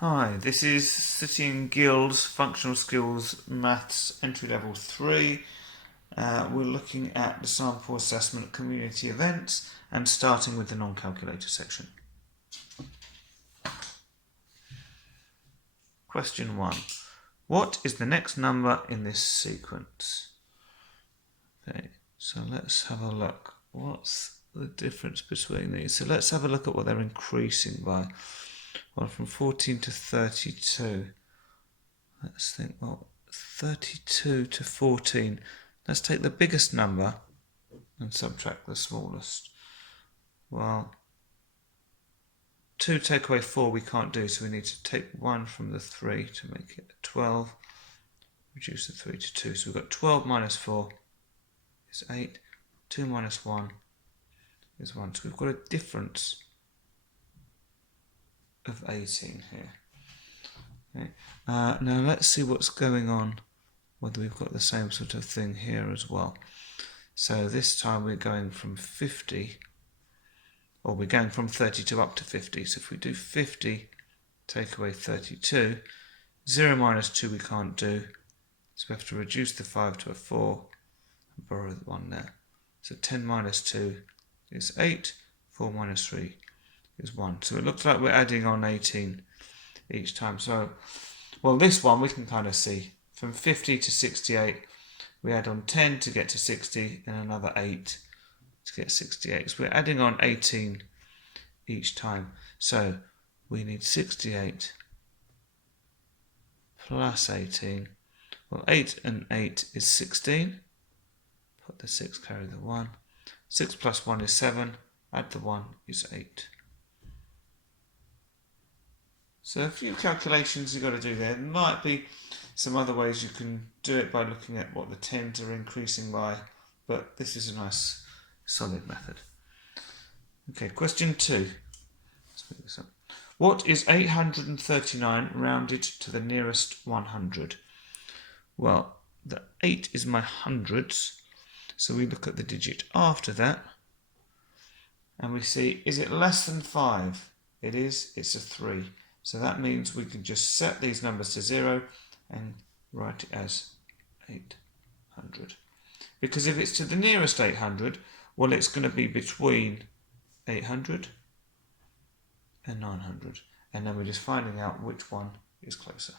Hi, this is City and Guilds Functional Skills Maths Entry Level 3. We're looking at the sample assessment community events and starting with the non-calculator section. Question 1. What is the next number in this sequence? Okay, so let's have a look. What's the difference between these? So let's have a look at what they're increasing by. Well, from 14 to 32. Let's think, well, 32 to 14. Let's take the biggest number and subtract the smallest. Well, 2 take away 4 we can't do, so we need to take 1 from the 3 to make it 12. Reduce the 3 to 2. So we've got 12 minus 4 is 8. 2 minus 1 is 1. So we've got a difference of 18 here. Okay. Now let's see what's going on, whether we've got the same sort of thing here as well. So this time we're going from 50, or we're going from 32 up to 50. So if we do 50, take away 32, 0 minus 2 we can't do, so we have to reduce the 5 to a 4 and borrow the 1 there. So 10 minus 2 is 8, 4 minus 3 is 1. So it looks like we're adding on 18 each time. So, well, this one we can kind of see. From 50 to 68, we add on 10 to get to 60 and another 8 to get 68. So we're adding on 18 each time. So we need 68 plus 18. Well, 8 and 8 is 16. Put the 6, carry the 1. 6 plus 1 is 7. Add the 1 is 8. So a few calculations you've got to do there. There might be some other ways you can do it by looking at what the tens are increasing by, but this is a nice solid method. Okay, question 2. Let's pick this up. What is 839 rounded to the nearest 100? Well, the 8 is my hundreds, so we look at the digit after that, and we see, is it less than 5? It is, it's a 3. So that means we can just set these numbers to 0 and write it as 800. Because if it's to the nearest 800, well, it's going to be between 800 and 900. And then we're just finding out which one is closer.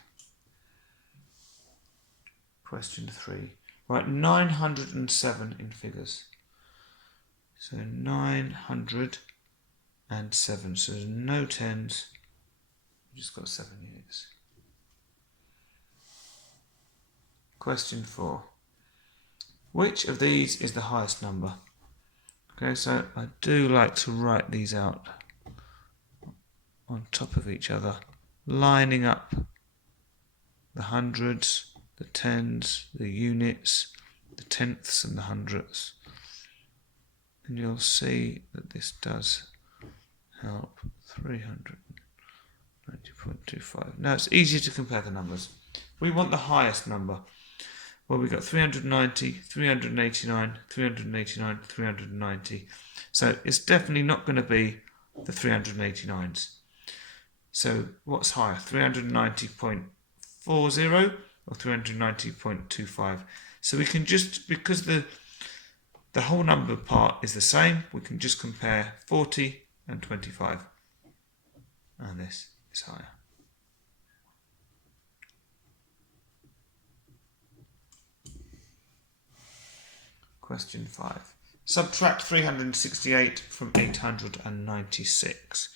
Question 3. Write 907 in figures. So 907. So there's no tens. We've just got 7 units. Question 4. Which of these is the highest number? Okay, so I do like to write these out on top of each other, lining up the hundreds, the tens, the units, the tenths and the hundredths. And you'll see that this does help. 390.25. Now it's easier to compare the numbers. We want the highest number. Well, we've got 390, 389, 389, 390. So it's definitely not going to be the 389s. So what's higher, 390.40 or 390.25? So we can just, because the whole number part is the same, we can just compare 40 and 25. And this is higher. Question 5. Subtract 368 from 896.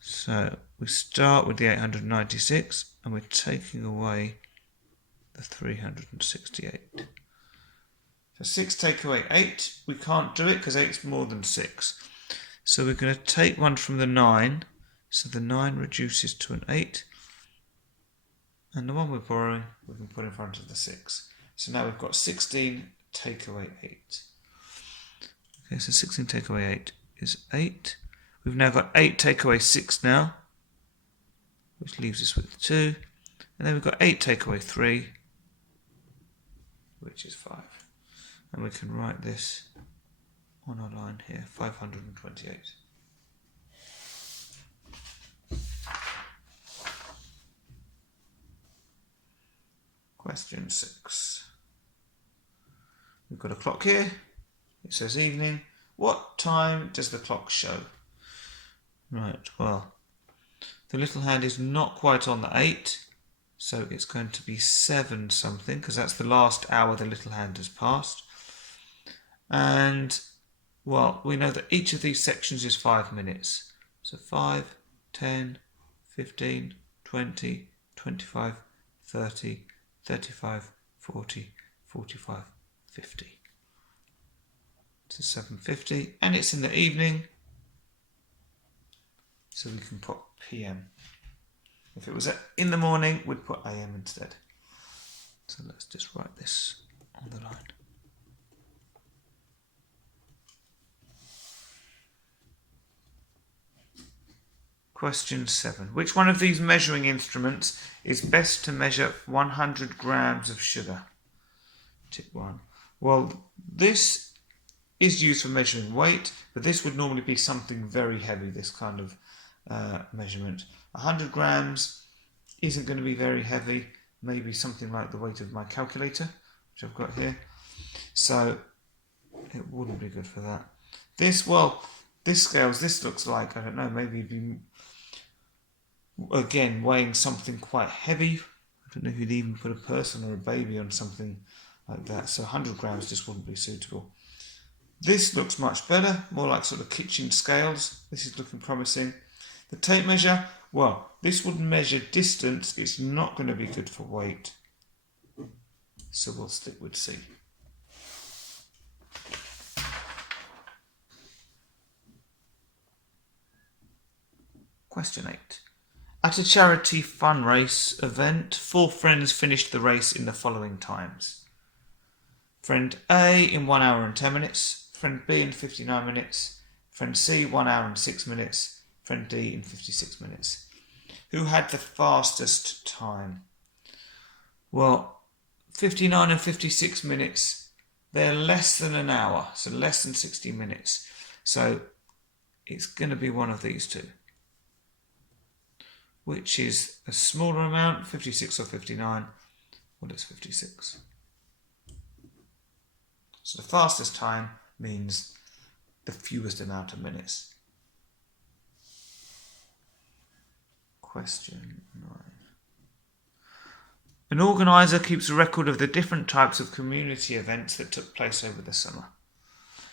So we start with the 896 and we're taking away the 368. So 6 take away 8. We can't do it because 8 is more than 6. So we're going to take one from the 9. So the 9 reduces to an 8. And the one we're borrowing, we can put in front of the 6. So now we've got 16 take away 8. Okay, so 16 take away 8 is 8. We've now got 8 take away 6 now, which leaves us with 2. And then we've got 8 take away 3, which is 5. And we can write this on our line here, 528. Question 6. We've got a clock here. It says evening. What time does the clock show? Right, well, the little hand is not quite on the 8, so it's going to be 7 something, because that's the last hour the little hand has passed. And, well, we know that each of these sections is 5 minutes. So 5, 10, 15, 20, 25, 30, 35, 40, 45, 50. So 7:50, and it's in the evening, so we can put PM. If it was in the morning, we'd put AM instead. So let's just write this on the line. Question 7. Which one of these measuring instruments is best to measure 100 grams of sugar? Tip 1. Well, this is used for measuring weight, but this would normally be something very heavy, this kind of measurement. 100 grams isn't going to be very heavy, maybe something like the weight of my calculator, which I've got here. So it wouldn't be good for that. This scales, this looks like, I don't know, maybe it'd be, again, weighing something quite heavy. I don't know if you'd even put a person or a baby on something like that. So 100 grams just wouldn't be suitable. This looks much better, more like sort of kitchen scales. This is looking promising. The tape measure, well, this would measure distance. It's not going to be good for weight. So we'll stick with C. Question 8. At a charity fun race event, 4 friends finished the race in the following times. Friend A in 1 hour and 10 minutes, friend B in 59 minutes, friend C 1 hour and 6 minutes, friend D in 56 minutes. Who had the fastest time? Well, 59 and 56 minutes, they're less than an hour, so less than 60 minutes. So it's going to be one of these two. Which is a smaller amount, 56 or 59? Well, it's 56. So the fastest time means the fewest amount of minutes. Question 9. An organiser keeps a record of the different types of community events that took place over the summer.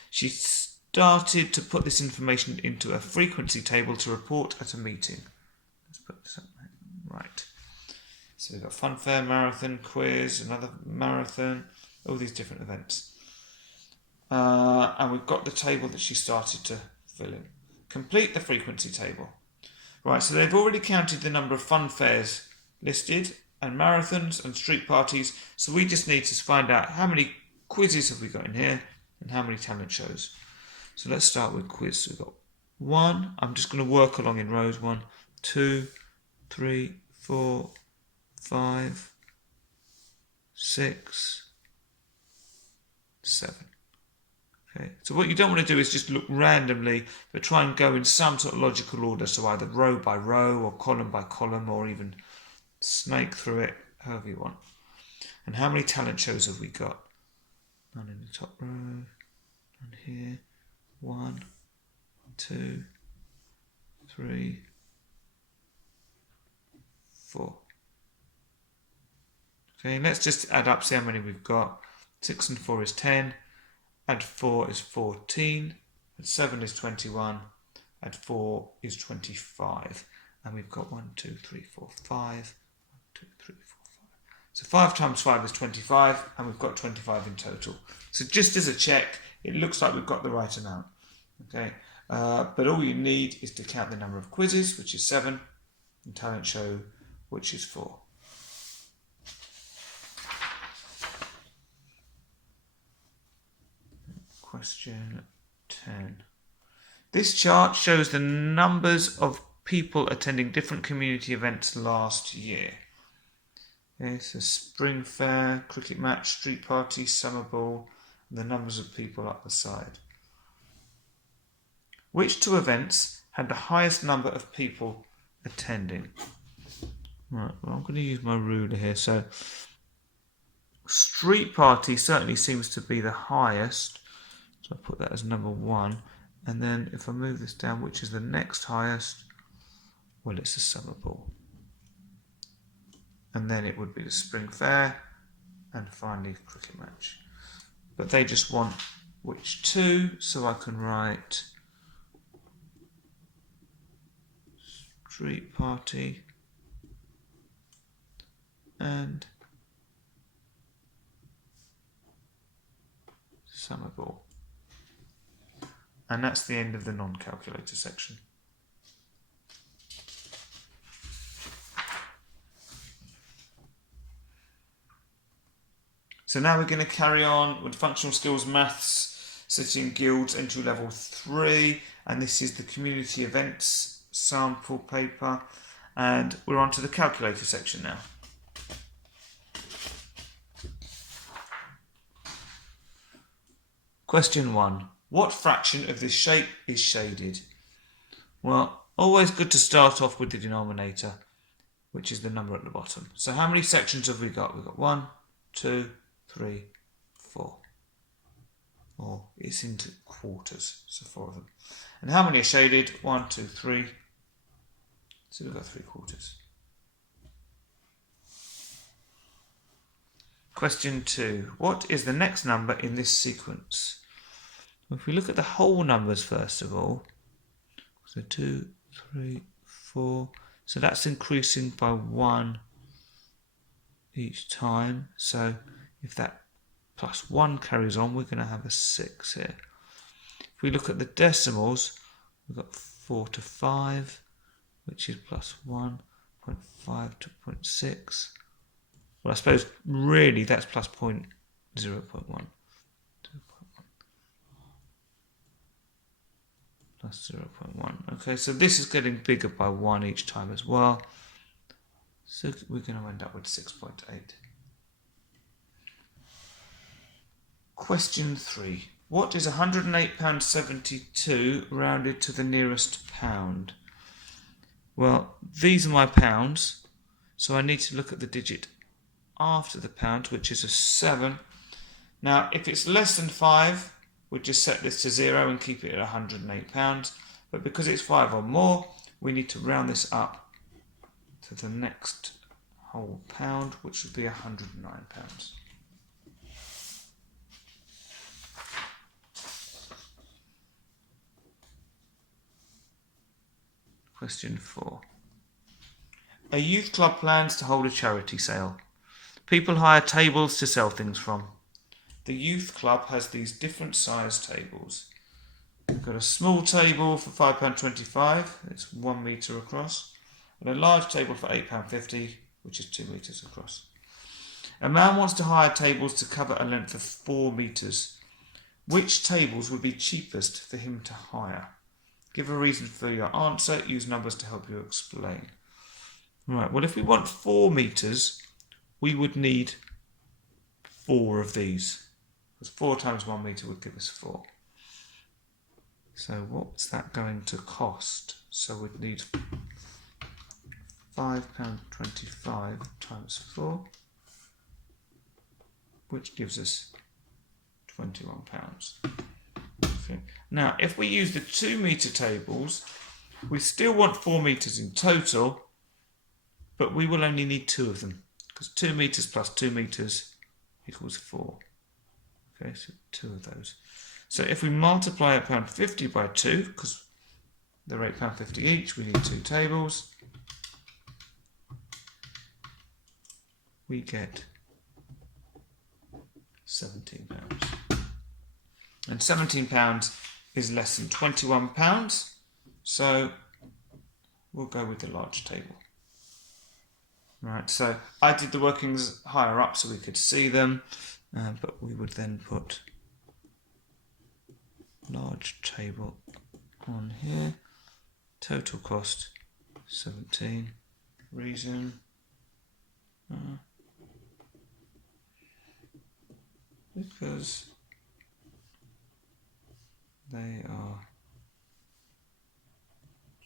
She started to put this information into a frequency table to report at a meeting. Let's put this up. Right. So we've got fun fair, marathon, quiz, another marathon, all these different events. And we've got the table that she started to fill in. Complete the frequency table. Right, so they've already counted the number of fun fairs listed and marathons and street parties. So we just need to find out how many quizzes have we got in here and how many talent shows. So let's start with quiz. So we've got 1. I'm just going to work along in rows. 1, 2, 3, 4, 5, 6, 7. Okay, so what you don't want to do is just look randomly, but try and go in some sort of logical order. So either row by row or column by column, or even snake through it, however you want. And how many talent shows have we got? None in the top row, none here. 1, 2, 3, 4. Okay, let's just add up, see how many we've got. 6 and 4 is 10. Add 4 is 14. Add 7 is 21. Add 4 is 25. And we've got 1, 2, 3, 4, 5. 1, 2, 3, 4, 5. So 5 times 5 is 25, and we've got 25 in total. So just as a check, it looks like we've got the right amount. Okay, but all you need is to count the number of quizzes, which is 7, and talent show, which is 4. Question 10. This chart shows the numbers of people attending different community events last year. Okay, so spring fair, cricket match, street party, summer ball, and the numbers of people up the side. Which 2 events had the highest number of people attending? Right, well, I'm going to use my ruler here. So Street party certainly seems to be the highest, so I put that as number 1. And then if I move this down, which is the next highest, well, it's the summer ball. And then it would be the spring fair, and finally cricket match. But they just want which 2, so I can write street party and summer ball. And that's the end of the non-calculator section. So now we're going to carry on with functional skills maths, City and Guilds, entry level 3, and this is the community events sample paper, and we're on to the calculator section now. Question 1. What fraction of this shape is shaded? Well, always good to start off with the denominator, which is the number at the bottom. So how many sections have we got? We've got 1, 2, 3, 4. Or it's into quarters, so 4 of them. And how many are shaded? 1, 2, 3. So we've got 3 quarters. Question 2. What is the next number in this sequence? If we look at the whole numbers first of all, so 2, 3, 4. So that's increasing by 1 each time. So if that plus 1 carries on, we're going to have a 6 here. If we look at the decimals, we've got 4 to 5, which is plus 1, 0.5 to 0.6. Well, I suppose really that's plus 0.1. Plus 0.1. Okay, so this is getting bigger by 1 each time as well. So we're going to end up with 6.8. Question 3. What is £108.72 rounded to the nearest pound? Well, these are my pounds, so I need to look at the digit after the pound, which is a 7. Now, if it's less than 5, we'll just set this to 0 and keep it at £108. But because it's 5 or more, we need to round this up to the next whole pound, which would be £109. Question 4. A youth club plans to hold a charity sale. People hire tables to sell things from. The youth club has these different size tables. We've got a small table for £5.25, it's 1 metre across, and a large table for £8.50, which is 2 metres across. A man wants to hire tables to cover a length of 4 metres. Which tables would be cheapest for him to hire? Give a reason for your answer, use numbers to help you explain. Right, well, if we want 4 metres, we would need 4 of these. Because 4 times 1 metre would give us 4. So what's that going to cost? So we'd need £5.25 times 4, which gives us £21. Okay. Now, if we use the 2 metre tables, we still want 4 metres in total, but we will only need 2 of them, because 2 metres plus 2 metres equals 4. Okay, so 2 of those. So if we multiply £1.50 by 2, because they're £8.50 each, we need 2 tables, we get £17. And £17 is less than £21, so we'll go with the large table. Right, so I did the workings higher up so we could see them, but we would then put large table on here. Total cost 17. Reason because they are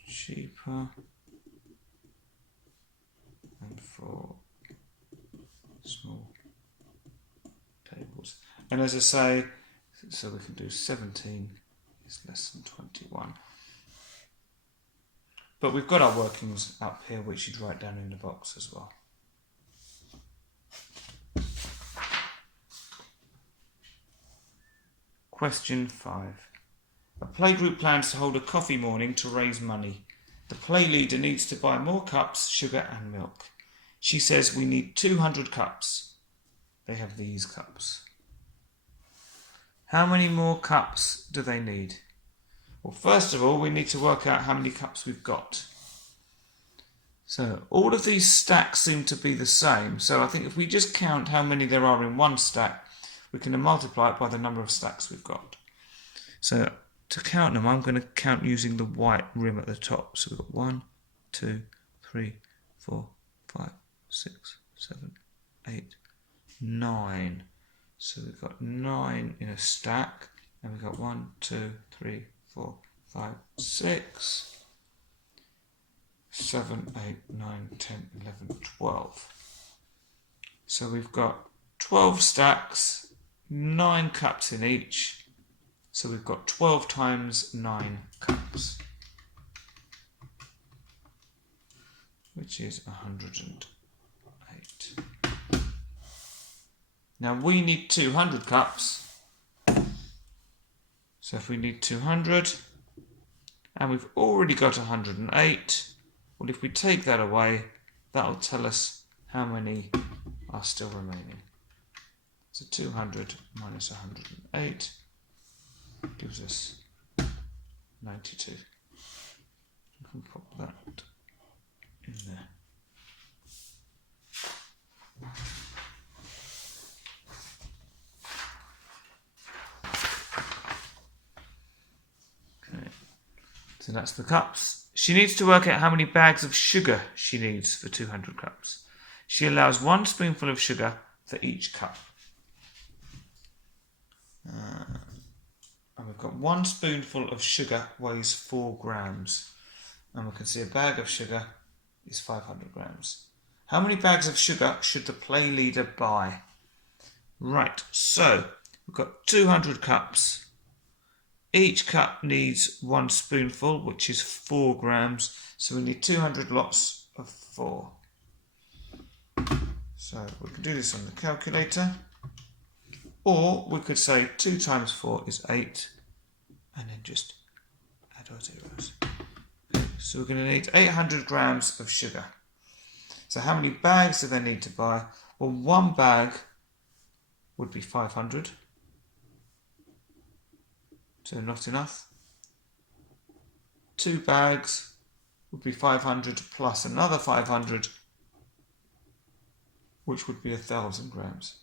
cheaper and for small And as I say, so we can do 17 is less than 21. But we've got our workings up here, which you'd write down in the box as well. Question 5. A playgroup plans to hold a coffee morning to raise money. The play leader needs to buy more cups, sugar and milk. She says we need 200 cups. They have these cups. How many more cups do they need? Well, first of all, we need to work out how many cups we've got. So all of these stacks seem to be the same. So I think if we just count how many there are in one stack, we can multiply it by the number of stacks we've got. So to count them, I'm going to count using the white rim at the top. So we've got 1, 2, 3, 4, 5, 6, 7, 8, 9. So we've got 9 in a stack, and we've got 1, 2, 3, 4, 5, 6, 7, 8, 9, 10, 11, 12. So we've got 12 stacks, 9 cups in each. So we've got 12 times 9 cups, which is 108. Now we need 200 cups. So if we need 200, and we've already got 108, well, if we take that away, that'll tell us how many are still remaining. So 200 minus 108 gives us 92. We can pop that in there. Okay, so that's the cups. She needs to work out how many bags of sugar she needs for 200 cups. She allows 1 spoonful of sugar for each cup. And we've got 1 spoonful of sugar weighs 4 grams. And we can see a bag of sugar is 500 grams. How many bags of sugar should the play leader buy? Right, so we've got 200 cups. Each cup needs 1 spoonful, which is 4 grams. So we need 200 lots of 4. So we can do this on the calculator. Or we could say 2 times 4 is 8, and then just add our zeros. Okay, so we're going to need 800 grams of sugar. So how many bags do they need to buy? Well, 1 bag would be 500. So not enough. 2 bags would be 500 plus another 500, which would be 1,000 grams.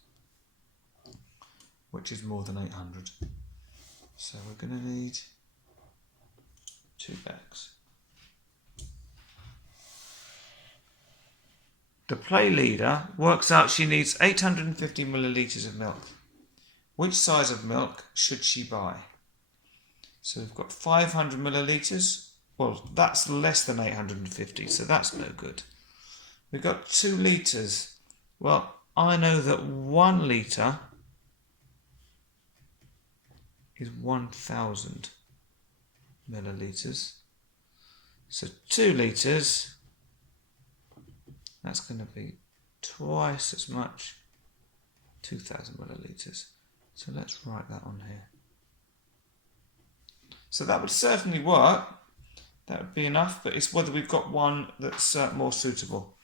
Which is more than 800. So we're going to need 2 bags. The play leader works out she needs 850 millilitres of milk. Which size of milk should she buy? So we've got 500 millilitres. Well, that's less than 850, so that's no good. We've got 2 litres. Well, I know that 1 litre is 1,000 millilitres. So 2 litres, that's going to be twice as much, 2,000 millilitres. So let's write that on here. So that would certainly work. That would be enough, but it's whether we've got one that's more suitable.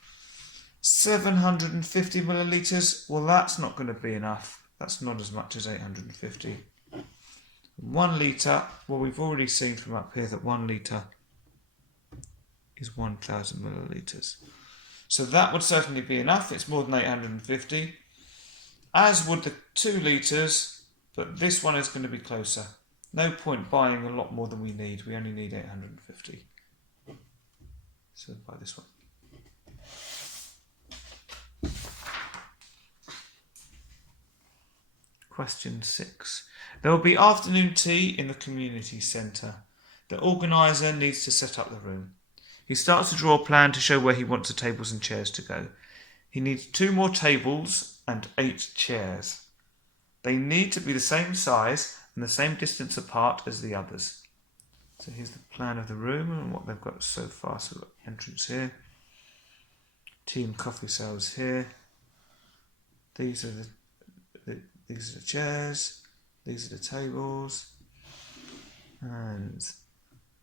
750 millilitres, well, that's not going to be enough. That's not as much as 850. 1 litre, well, we've already seen from up here that 1 litre is 1,000 millilitres. So that would certainly be enough. It's more than 850. As would the 2 litres, but this one is going to be closer. No point buying a lot more than we need. We only need 850. So buy this one. Question 6. There will be afternoon tea in the community centre. The organiser needs to set up the room. He starts to draw a plan to show where he wants the tables and chairs to go. He needs 2 more tables and 8 chairs. They need to be the same size and the same distance apart as the others. So here's the plan of the room and what they've got so far. So we've got the entrance here, tea and coffee sales here. These are the chairs. These are the tables. And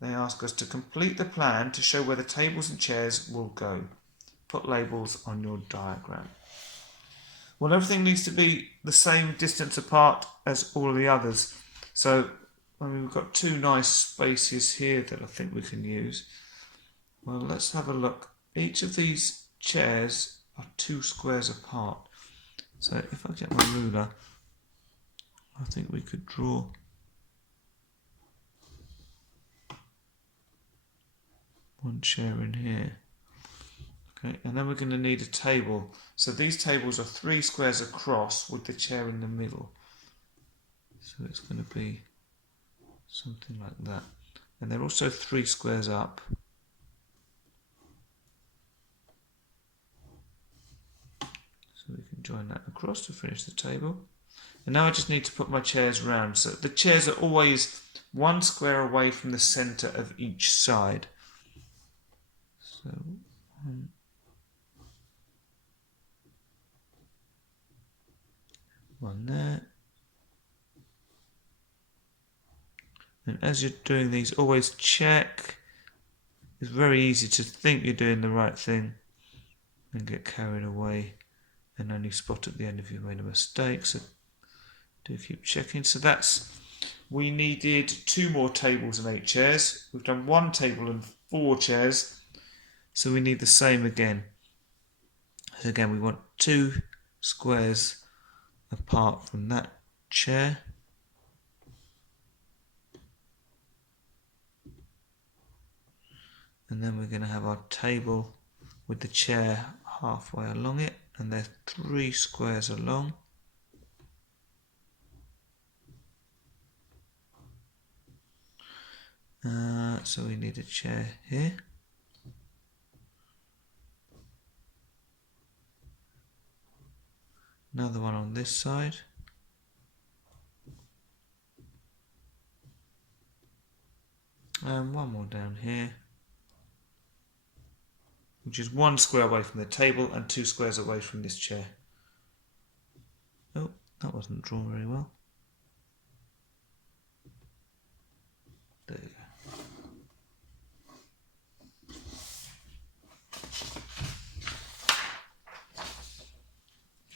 they ask us to complete the plan to show where the tables and chairs will go. Put labels on your diagram. Well, everything needs to be the same distance apart as all of the others. So, we've got two nice spaces here that I think we can use. Well, let's have a look. Each of these chairs are 2 squares apart. So if I get my ruler, I think we could draw one chair in here. Okay, and then we're going to need a table. So these tables are 3 squares across with the chair in the middle. So it's going to be something like that. And they're also 3 squares up. So we can join that across to finish the table. And now I just need to put my chairs round. So the chairs are always 1 square away from the centre of each side. So one there. And as you're doing these, always check. It's very easy to think you're doing the right thing and get carried away and only spot at the end if you've made a mistake. So do keep checking. So we needed 2 more tables and 8 chairs. We've done 1 table and 4 chairs. So we need the same again. So again, we want 2 squares apart from that chair. And then we're going to have our table with the chair halfway along it, and they're 3 squares along. So we need a chair here. Another one on this side. And one more down here, which is 1 square away from the table and 2 squares away from this chair. Oh, that wasn't drawn very well. There you go.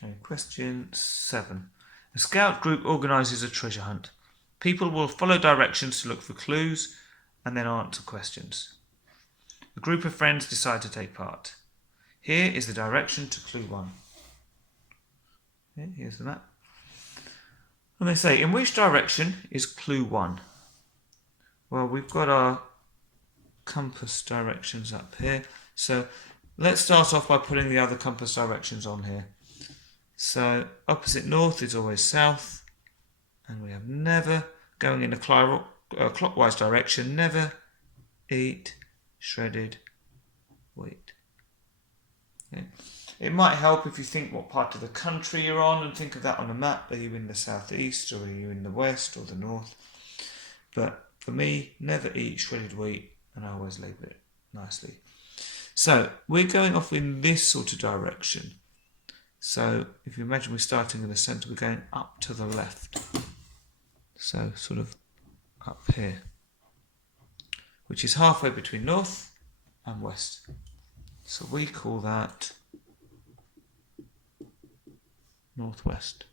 Okay, question 7. A scout group organises a treasure hunt. People will follow directions to look for clues and then answer questions. A group of friends decide to take part. Here is the direction to clue 1. Okay, here's the map. And they say, in which direction is clue 1? Well, we've got our compass directions up here. So let's start off by putting the other compass directions on here. So opposite north is always south. And we have never, going in a clockwise direction, never eat shredded wheat. Okay. It might help if you think what part of the country you're on and think of that on a map. Are you in the southeast, or are you in the west or the north? But for me, never eat shredded wheat, and I always label it nicely. So we're going off in this sort of direction. So if you imagine we're starting in the centre, we're going up to the left. So sort of up here, which is halfway between north and west. So we call that northwest.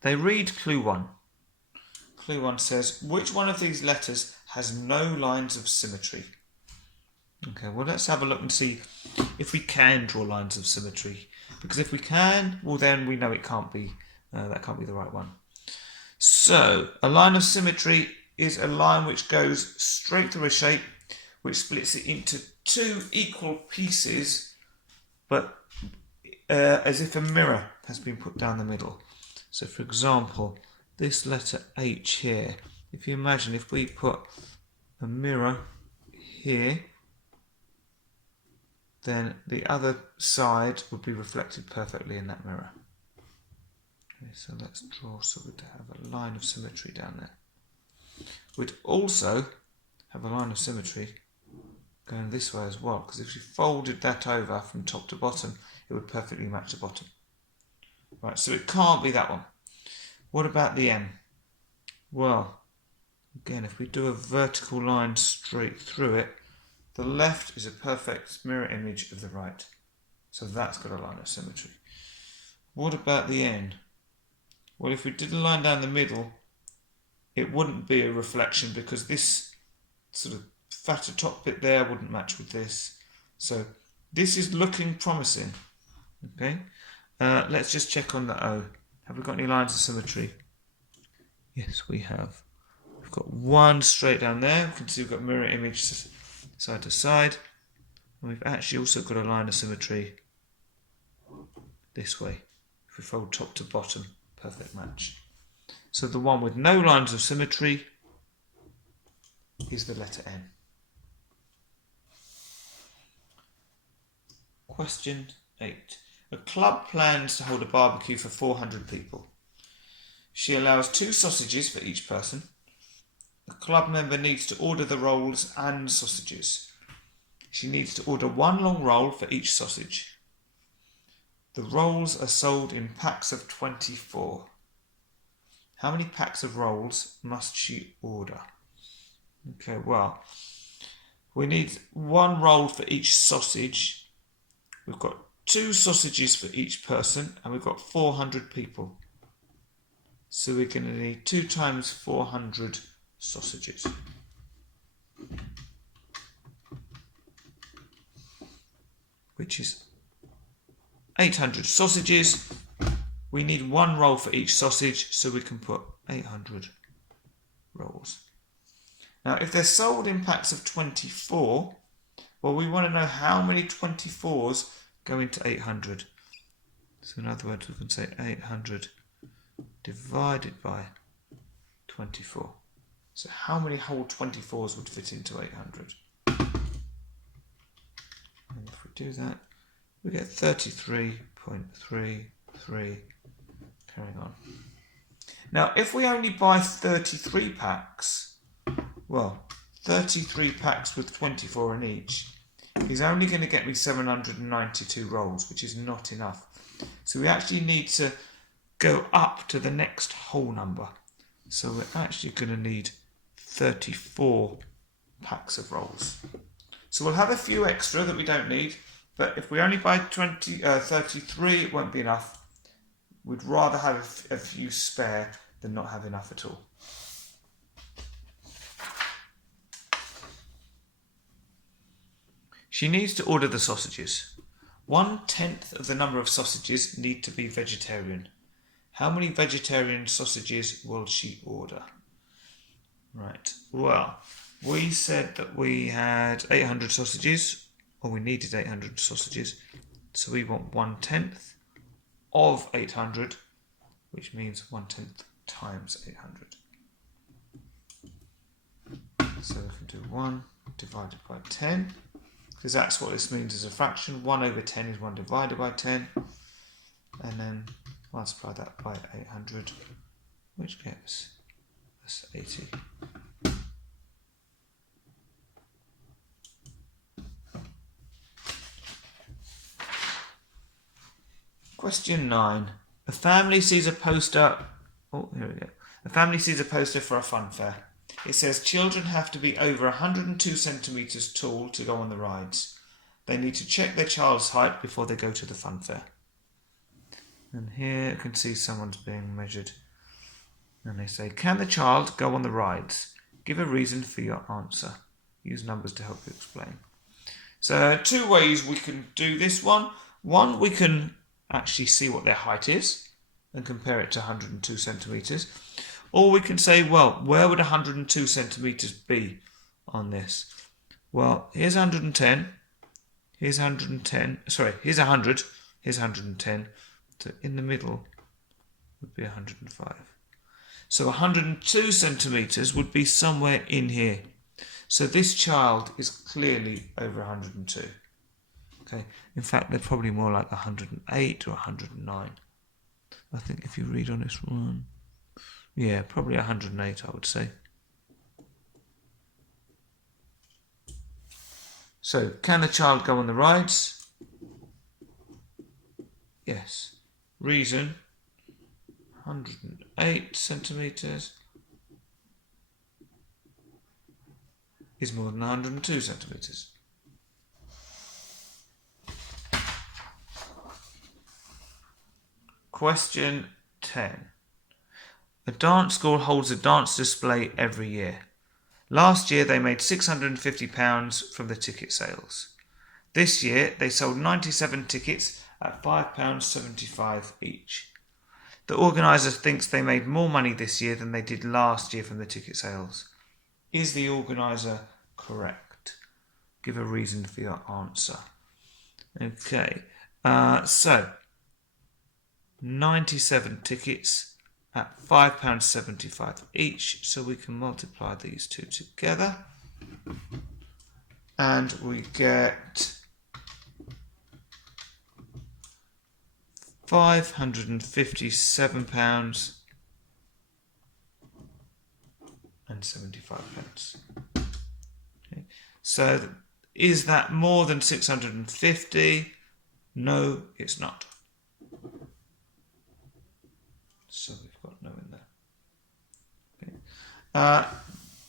They read clue 1. Clue 1 says, which one of these letters has no lines of symmetry? Okay, well, let's have a look and see if we can draw lines of symmetry. Because if we can, well, then we know it can't be, that can't be the right one. So a line of symmetry is a line which goes straight through a shape, which splits it into 2 equal pieces, but as if a mirror has been put down the middle. So for example, this letter H here, if you imagine if we put a mirror here, then the other side would be reflected perfectly in that mirror. Okay, so let's draw so we'd have a line of symmetry down there. We'd also have a line of symmetry going this way as well, because if you folded that over from top to bottom, it would perfectly match the bottom. Right, so it can't be that one. What about the M? Well, again, if we do a vertical line straight through it, the left is a perfect mirror image of the right. So that's got a line of symmetry. What about the N? Well, if we did a line down the middle, it wouldn't be a reflection because this sort of fatter top bit there wouldn't match with this. So this is looking promising. Okay, let's just check on the O. Have we got any lines of symmetry? Yes, we have. We've got one straight down there. You can see we've got mirror image side to side. And we've actually also got a line of symmetry this way. If we fold top to bottom, perfect match. So the one with no lines of symmetry is the letter N. Question 8. A club plans to hold a barbecue for 400 people. She allows 2 sausages for each person. The club member needs to order the rolls and sausages. She needs to order 1 long roll for each sausage. The rolls are sold in packs of 24. How many packs of rolls must she order? Okay, well, we need 1 roll for each sausage. We've got 2 sausages for each person, and we've got 400 people. So we're going to need 2 times 400 sausages. Which is 800 sausages. We need 1 roll for each sausage, so we can put 800 rolls. Now, if they're sold in packs of 24, well, we want to know how many 24s go into 800. So in other words, we can say 800 divided by 24. So how many whole 24s would fit into 800? And if we do that, we get 33.33, carrying on. Now, if we only buy 33 packs, well, 33 packs with 24 in each is only going to get me 792 rolls, which is not enough. So we actually need to go up to the next whole number. So we're actually going to need 34 packs of rolls. So we'll have a few extra that we don't need, but if we only buy 33, it won't be enough. We'd rather have a few spare than not have enough at all. She needs to order the sausages. 1/10 of the number of sausages need to be vegetarian. How many vegetarian sausages will she order? Right, well, we said that we had 800 sausages, or we needed 800 sausages, so we want 1/10 of 800, which means 1/10 times 800. So we can do 1 divided by 10, because that's what this means as a fraction. 1 over 10 is 1 divided by 10, and then multiply that by 800, which gets us 80. Question 9. A family sees a poster. Oh, here we go. A family sees a poster for a fun fair. It says children have to be over 102 centimetres tall to go on the rides. They need to check their child's height before they go to the fun fair. And here you can see someone's being measured. And they say, can the child go on the rides? Give a reason for your answer. Use numbers to help you explain. So 2 ways we can do this one. One, we can actually see what their height is and compare it to 102 centimetres. Or we can say, well, where would 102 centimetres be on this? Well, here's 110. Here's 110. Sorry, here's 100. Here's 110. So in the middle would be 105. So 102 centimetres would be somewhere in here. So this child is clearly over 102. Okay, in fact, they're probably more like 108 or 109. I think if you read on this one, yeah, probably 108, I would say. So, can the child go on the rides? Yes. Reason, 108 centimetres is more than 102 centimetres. Question 10. A dance school holds a dance display every year. Last year they made £650 from the ticket sales. This year they sold 97 tickets at £5.75 each. The organiser thinks they made more money this year than they did last year from the ticket sales. Is the organiser correct? Give a reason for your answer. Okay, so 97 tickets at £5.75 each, so we can multiply these two together and we get £557 and 75p. Okay. So is that more than 650? No, it's not. So we've got no in there. Okay.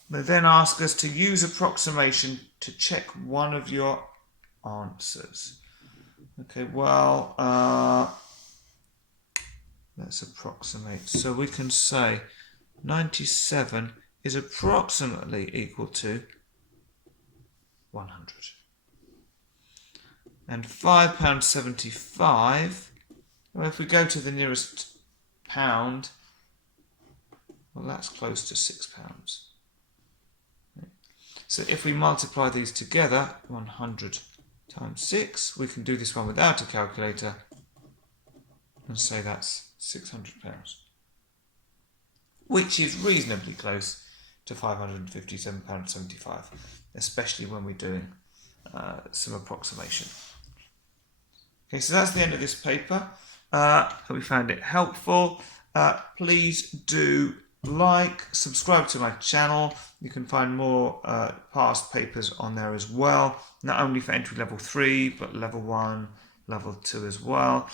They then ask us to use approximation to check one of your answers. Okay, well, let's approximate. So we can say 97 is approximately equal to 100. And £5.75, well, if we go to the nearest pound, well, that's close to £6. So if we multiply these together, 100 times 6, we can do this one without a calculator and say that's £600, which is reasonably close to £557.75, especially when we're doing some approximation. Okay, so that's the end of this paper. Hope you found it helpful. Please do subscribe to my channel. You can find more past papers on there as well, not only for entry level 3, but level 1, level 2 as well.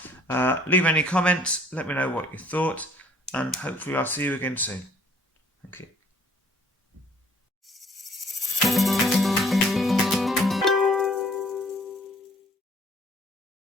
Leave any comments, let me know what you thought, and hopefully I'll see you again soon. Thank you.